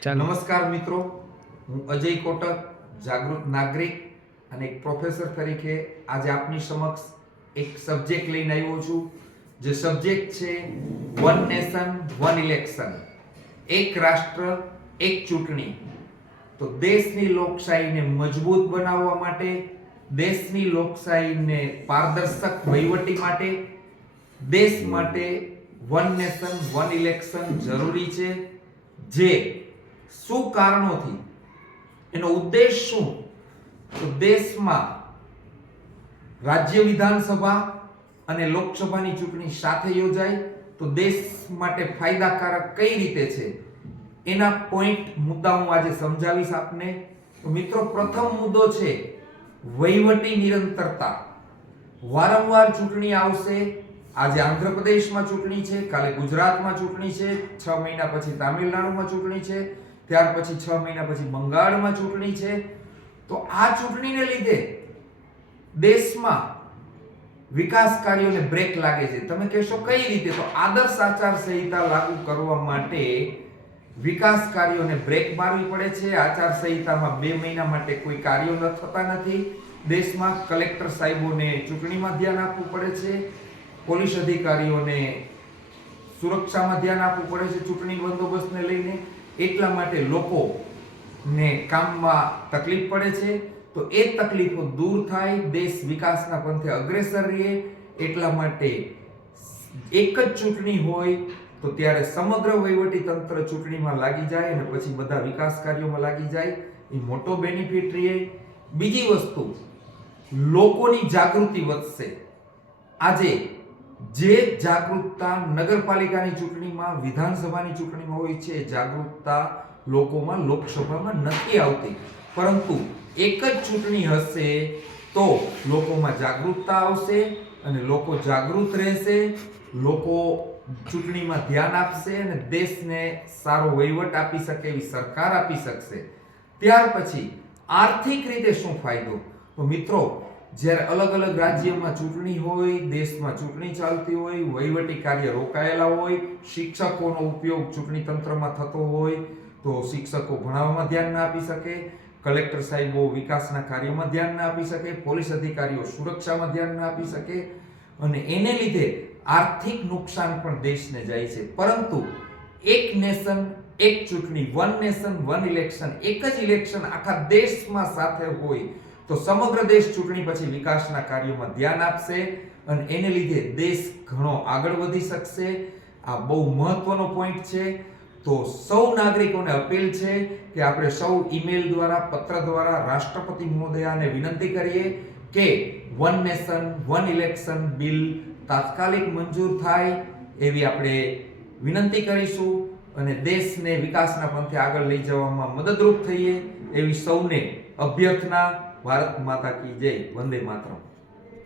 ચાલો. નમસ્કાર મિત્રો, હું અજય કોટક, જાગૃત નાગરિક અને એક પ્રોફેસર તરીકે આજે આપની સમક્ષ એક સબ્જેક્ટ લઈને આવ્યો છું. જે સબ્જેક્ટ છે વન નેશન વન ઇલેક્શન, એક રાષ્ટ્ર એક ચૂંટણી. તો દેશની લોકશાહીને મજબૂત બનાવવા માટે, દેશની લોકશાહીને પારદર્શક વહીવટી માટે, દેશ માટે વન નેશન વન ઇલેક્શન જરૂરી છે. જે શું કારણોથી, એનો ઉદ્દેશ શું? તો દેશમાં રાજ્ય વિધાનસભા અને લોકસભાની ચૂંટણી સાથે યોજાય તો દેશ માટે ફાયદાકારક કઈ રીતે છે, એના પોઈન્ટ મુદ્દા હું આજે સમજાવીશ આપને. તો મિત્રો, પ્રથમ મુદ્દો છે વહીવટી નિરંતરતા. વારંવાર ચૂંટણી આવશે. આજે આંધ્રપ્રદેશમાં ચૂંટણી છે, કાલે ગુજરાતમાં ચૂંટણી છે, 6 મહિના પછી તામિલનાડુમાં ચૂંટણી છે, ત્યાર પછી 6 મહિના પછી બંગાળમાં ચૂંટણી છે. તો આ ચૂંટણીને લીધે દેશમાં વિકાસ કાર્યોને બ્રેક લાગે છે. તમે કહેશો કઈ રીતે? તો આદર્શ આચાર સંહિતા લાગુ કરવા માટે વિકાસ કાર્યોને બ્રેક મારવી પડે છે. આચાર સંહિતામાં 2 મહિના માટે કોઈ કાર્યો થતા નથી. દેશમાં કલેક્ટર સાહેબોને ચૂંટણીમાં ધ્યાન આપવું પડે છે, પોલીસ અધિકારીઓને સુરક્ષામાં ધ્યાન આપવું પડે છે ચૂંટણી બંદોબસ્તને લઈને. એટલા માટે લોકોને કામમાં તકલીફ પડે છે. તો એ તકલીફો દૂર થાય, દેશ વિકાસના પંથે અગ્રેસર રહે, એટલા માટે એક જ ચૂંટણી હોય તો ત્યારે સમગ્ર વહીવટી તંત્ર ચૂંટણીમાં લાગી જાય અને પછી બધા વિકાસ કાર્યોમાં લાગી જાય. એ મોટો બેનિફિટ રહે. બીજી વસ્તુ, લોકોની જાગૃતિ વધશે. આજે જે જાગૃતતા નગરપાલિકાની ચૂંટણીમાં, વિધાનસભાની ચૂંટણીમાં હોય છે, જાગૃતતા લોકોમાં લોકસભામાં નથી આવતી. પરંતુ એક જ ચૂંટણી હશે તો લોકોમાં જાગૃતતા આવશે અને લોકો જાગૃત રહેશે, લોકો ચૂંટણીમાં ધ્યાન આપશે અને દેશને સારો વહીવટ આપી શકે એવી સરકાર આપી શકશે. ત્યાર પછી આર્થિક રીતે શું ફાયદો? તો મિત્રો, જ્યારે અલગ અલગ રાજ્યમાં ચૂંટણી હોય, દેશમાં ચૂંટણી ચાલતી હોય, વહીવટી કાર્ય રોકાયેલા હોય, શિક્ષકોનો ઉપયોગ ચૂંટણી તંત્રમાં થતો હોય, તો શિક્ષકો ભણાવવામાં ધ્યાન ના આપી શકે, કલેક્ટર સાહેબો વિકાસના કાર્યોમાં ધ્યાન ના આપી શકે, પોલીસ અધિકારીઓ સુરક્ષામાં ધ્યાન ના આપી શકે અને એને લીધે આર્થિક નુકસાન પણ દેશને જાય છે. પરંતુ એક નેશન એક ચૂંટણી, વન નેશન વન ઇલેક્શન, એક જ ઇલેક્શન આખા દેશમાં સાથે હોય તો સમગ્ર દેશ ચૂંટણી પછી વિકાસના કાર્યોમાં ધ્યાન આપશે અને એને લીધે દેશ ઘણો આગળ વધી શકશે. આ બહુ મહત્વનો પોઈન્ટ છે. તો સૌ નાગરિકોને અપીલ છે કે આપણે સૌ ઈમેલ દ્વારા, પત્ર દ્વારા રાષ્ટ્રપતિ મહોદયાને વિનંતી કરીએ કે one nation one election bill તાત્કાલિક મંજૂર થાય એવી આપણે વિનંતી કરીશું અને દેશને વિકાસના પંથે આગળ લઈ જવામાં મદદરૂપ થઈએ એવી સૌને અભ્યર્થના. ભારત માતા કી જય. વંદે માતરમ.